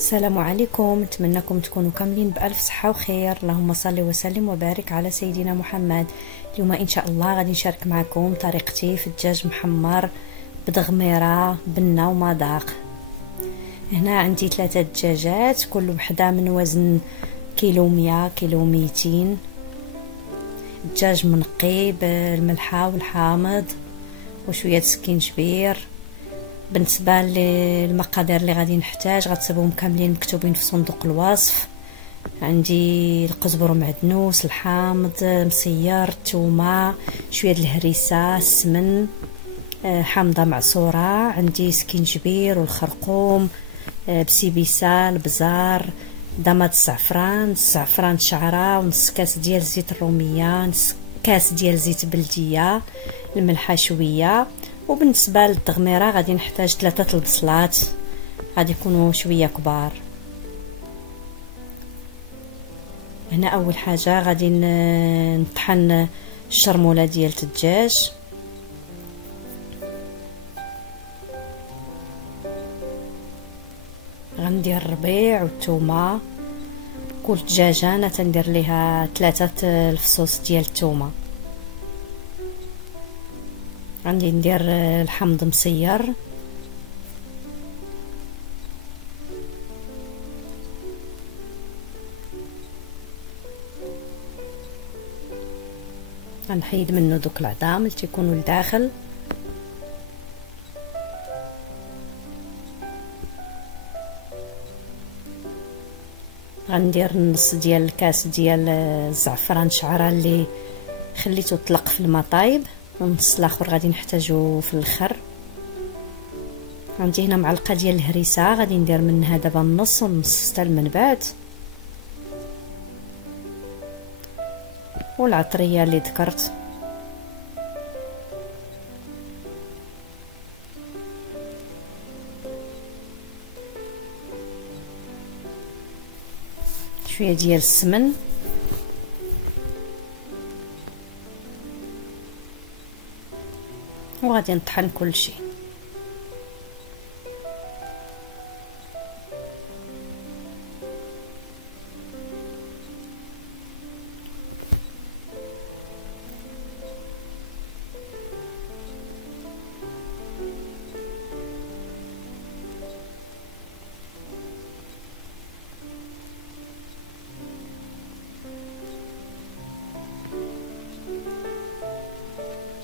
السلام عليكم، نتمنىكم تكونوا كاملين بألف صحة وخير. اللهم صل وسلم وبارك على سيدنا محمد. اليوم ان شاء الله غادي نشارك معكم طريقتي في الدجاج محمر بدغميره بنه ومذاق. هنا عندي 3 دجاجات، كل وحده من وزن كيلو 100 كيلو 200. الدجاج منقي بالملحه والحامض وشويه سكينجبير. بالنسبه للمقادير اللي غادي نحتاج غتصيبهم كاملين مكتوبين في صندوق الوصف. عندي القزبر ومعدنوس، الحامض مصير، الثومه، شويه الهريسه، السمن، حامضه معصوره، عندي سكينجبير والخرقوم، بسيبيسه، البزار، ضماد الزعفران شعره، ونص كاس ديال زيت الروميه، نص كاس ديال زيت بلديه، الملحه شويه. وبالنسبه للتغميره غادي نحتاج 3 البصلات، غادي يكونوا شويه كبار. هنا اول حاجه غادي نطحن الشرموله ديال الدجاج. غندير الربيع والثومه. كل دجاجه انا تندير ليها 3 الفصوص ديال الثومه. غادي ندير الحمض مصير، غنحيد منه دوك العظام اللي تيكونوا لداخل. غندير نص ديال الكاس ديال الزعفران شعره اللي خليته طلق في الماء طايب، والنص الاخر غادي نحتاجو في الاخر. عندي هنا معلقه ديال الهريسه، غادي ندير منها دابا النص والنص حتى من بعد، والعطريه اللي ذكرت. شويه ديال السمن، وغادي نطحن كل شيء.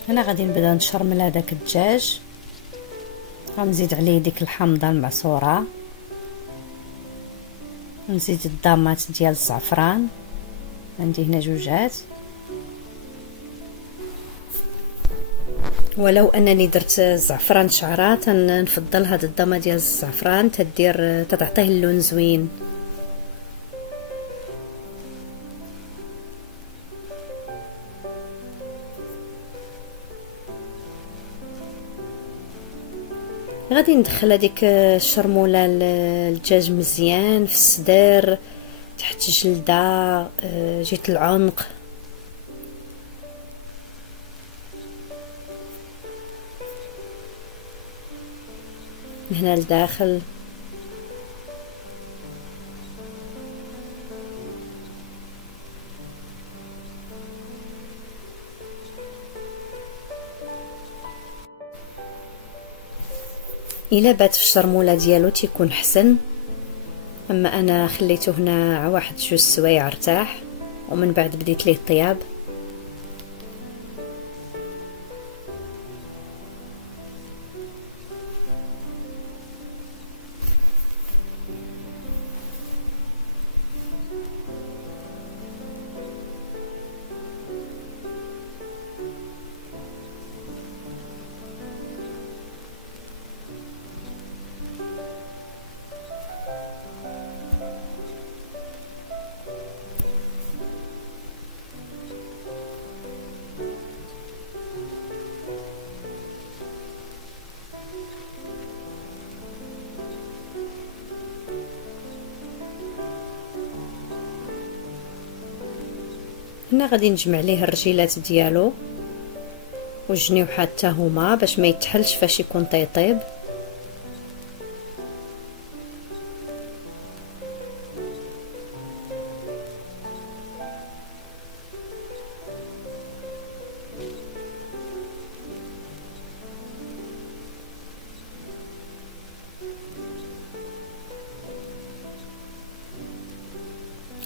هنا غادي نبدا نشرمل هذاك الدجاج. غنزيد عليه ديك الحامضه المعصوره، نزيد الضمات ديال الزعفران، عندي هنا 2. ولو انني درت زعفران شعره تنفضل هاد الضمه ديال الزعفران تعطيه اللون زوين. غادي ندخل هذيك الشرموله الدجاج مزيان في الصدر، تحت الجلده، جهه العنق. هنا لداخل. الا بات في الشرموله ديالو تيكون حسن، اما انا خليته هنا 1-2 سوايع ارتاح، ومن بعد بديت ليه الطياب. هنا غادي نجمع ليه الرجيلات ديالو والجنيوحات حتى هما باش ما يتحلش فاش يكون طيطيب.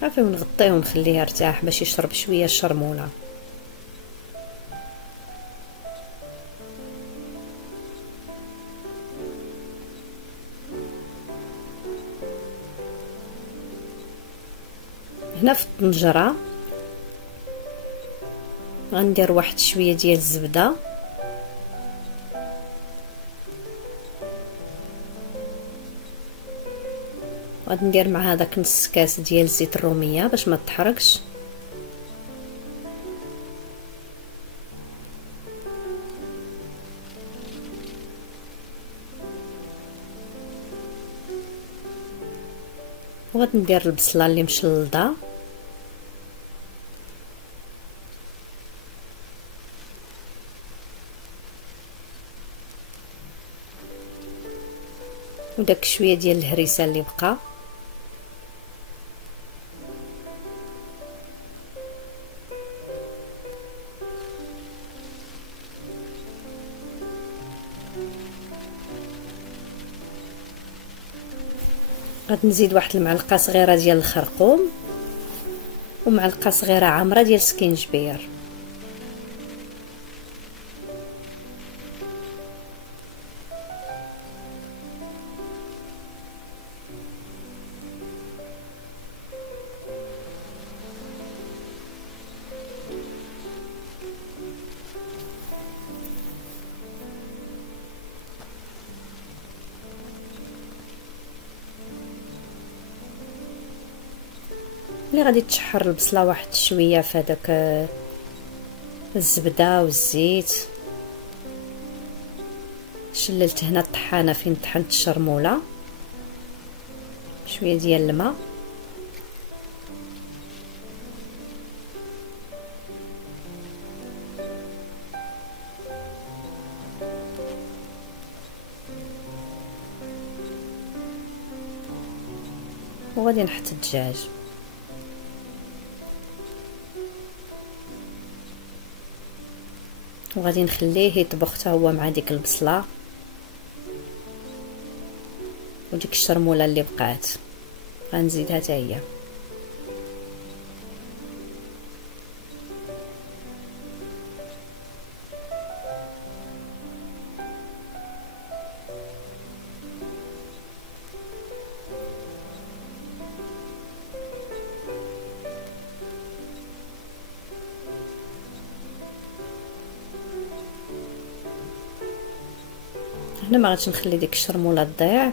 صافي، ونغطيه ونخليه يرتاح باش يشرب شويه الشرموله. هنا في الطنجره غندير واحد شويه ديال الزبده، غادي ندير مع هذاك نص كاس ديال زيت الروميه باش ما تحرقش، وغادي ندير البصله اللي مشلضه، وداك شويه ديال الهريسه اللي بقى، غادي نزيد واحد المعلقه صغيره ديال الخرقوم ومعلقه صغيره عامره ديال السكينجبير. اللي غادي تشحر البصله واحد شويه في هذاك الزبده والزيت. شللت هنا الطحانه فين طحنت الشرموله، شويه ديال الماء، وغادي نحط الدجاج، وغادي نخليه يطبخ حتى هو مع ديك البصله وديك الشرموله اللي بقات، غنزيدها حتى هي. هنا ما غاديش نخلي ديك الشرموله تضيع،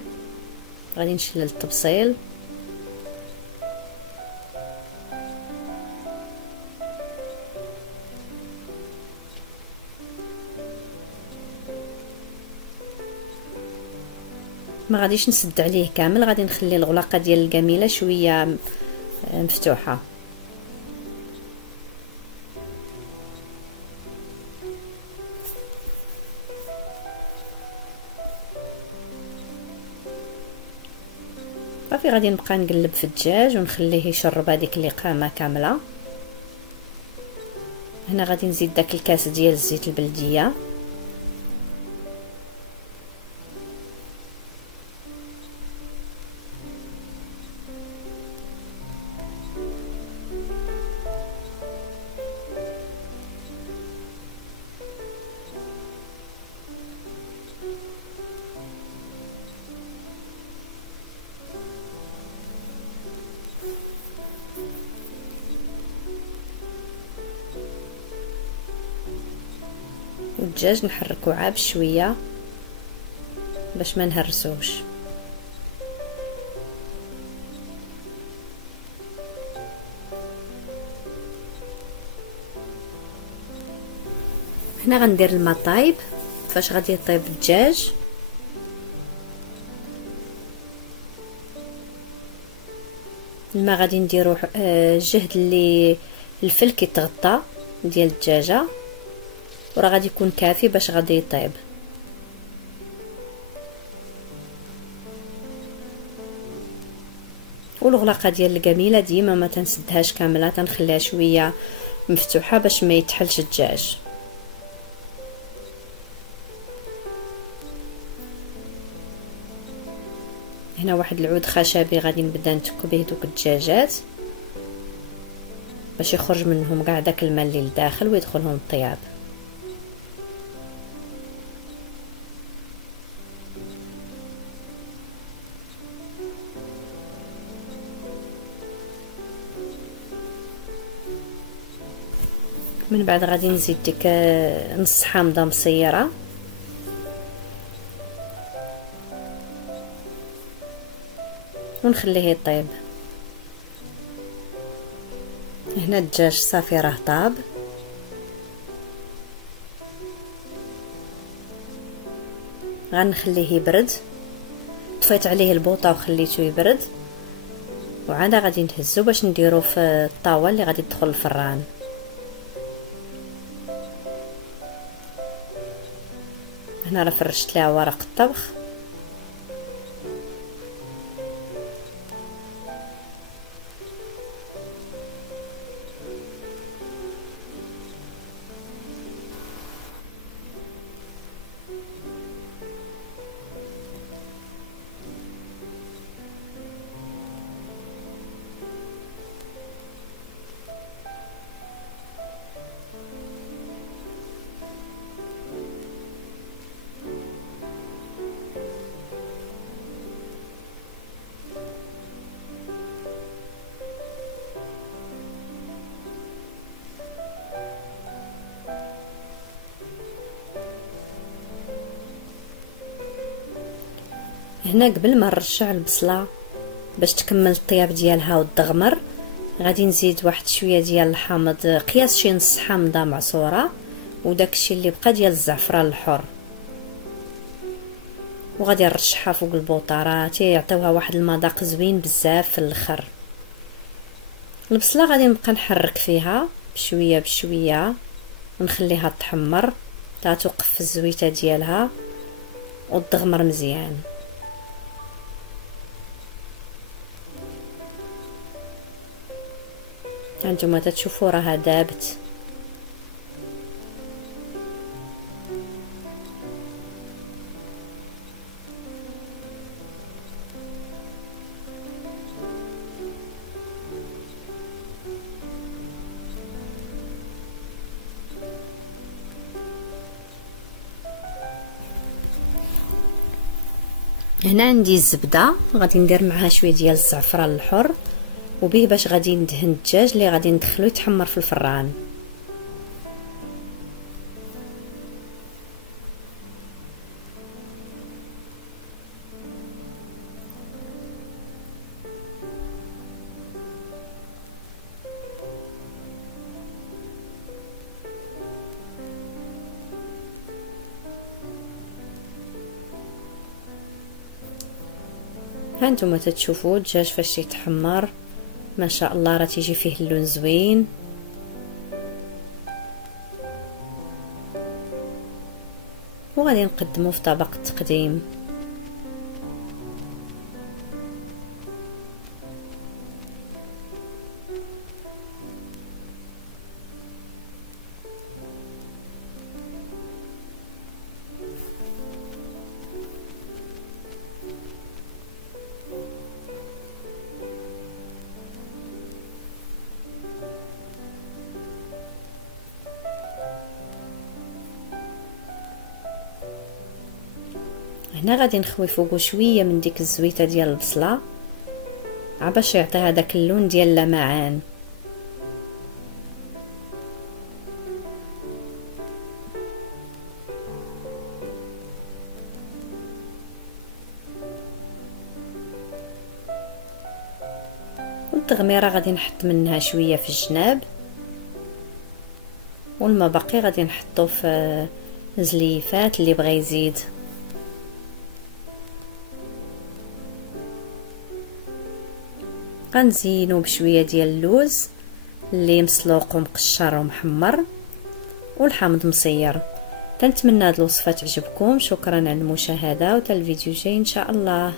غادي نشلل التبصيل، ما غاديش نسد عليه كامل، غادي نخلي الغلاقه ديال القميله شويه مفتوحه. صافي، غادي نبقى نقلب في الدجاج ونخليه يشرب هذيك القامه كامله. هنا غادي نزيد داك الكاس ديال الزيت البلديه، والدجاج نحركو عا بشويه باش ما نهرسوش. هنا غندير الماء طايب فاش غادي يطيب الدجاج، الماء غادي نديرو الجهد اللي الفل كيتغطى ديال الدجاجه، وراه غادي يكون كافي باش غادي يطيب. والغلاقه ديال القميله ديما ما تنسدهاش كامله، تنخليها شويه مفتوحه باش ما يتحلش الدجاج. هنا واحد العود خشبي غادي نبدا نتك به دوك الدجاجات، باش يخرج منهم كاع داك الماء اللي لداخل ويدخلهم الطياب. من بعد غادي نزيد ديك نص حامضه مصيره ونخليه يطيب. هنا الدجاج صافي راه طاب، غنخليه يبرد. طفيت عليه البوطه وخليته يبرد، وعاد غادي نهزو باش نديرو في الطاوه اللي غادي تدخل الفران. هنا راه فرشت ليها ورق الطبخ، هنا قبل ما نرشع البصله باش تكمل الطياب ديالها وتدغمر، غادي نزيد واحد شويه ديال الحامض، قياس شي نص حامضه معصوره، وداكشي اللي بقى ديال الزعفران الحر، وغادي نرشحها فوق البوطه، تيعطيوها واحد المذاق زوين بزاف في الاخر. البصله غادي نبقى نحرك فيها بشويه بشويه ونخليها تحمر حتى توقف في الزويته ديالها وتدغمر مزيان. هانتوما تتشوفوا راها دابت. هنا عندي الزبده، غادي ندير معها شويه ديال الزعفران الحر وبيه باش غادي ندهن الدجاج اللي غادي ندخلو يتحمر في الفران. هانتوما تتشوفوا الدجاج فاش يتحمر ما شاء الله، راه تيجي فيه اللون زوين. وغادي نقدمه في طبق التقديم. هنا غادي نخوي فوقو شويه من ديك الزويته ديال البصله باش يعطي هذاك اللون ديال اللمعان. والتغميره غادي نحط منها شويه في الجناب، والما باقي غادي نحطو في زليفات اللي بغى يزيد. غنزينو بشويه ديال اللوز اللي مسلوق ومقشر ومحمر والحامض مصير. كنتمنى هاد الوصفه تعجبكم. شكرا على المشاهده، وتا الفيديو جاي ان شاء الله.